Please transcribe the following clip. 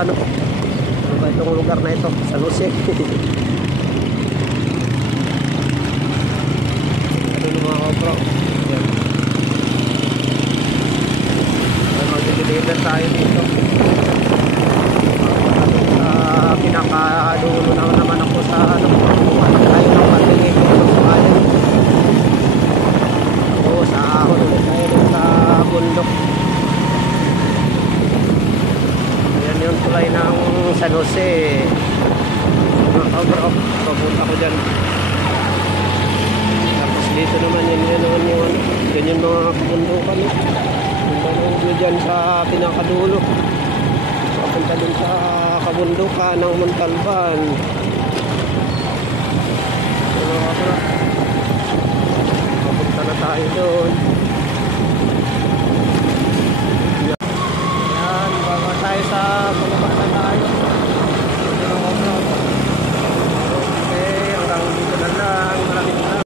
ano ba itong lugar na ito, San Jose. Ano na mga kapro, yan. Mag-deliver tayo dito. Pinakadulo naman ako sa ano, tayo ng patingin ako sa ahon ulit tayo sa bundok. Ayan yung tulay ng San Jose mga kabro, papunta ko dyan. Tapos dito naman yun naman yung ano, ganyan mga kabundukan yung view dyan sa pinakadulo, papunta dun sa kabundukan ng Montalban. Papunta na tayo doon.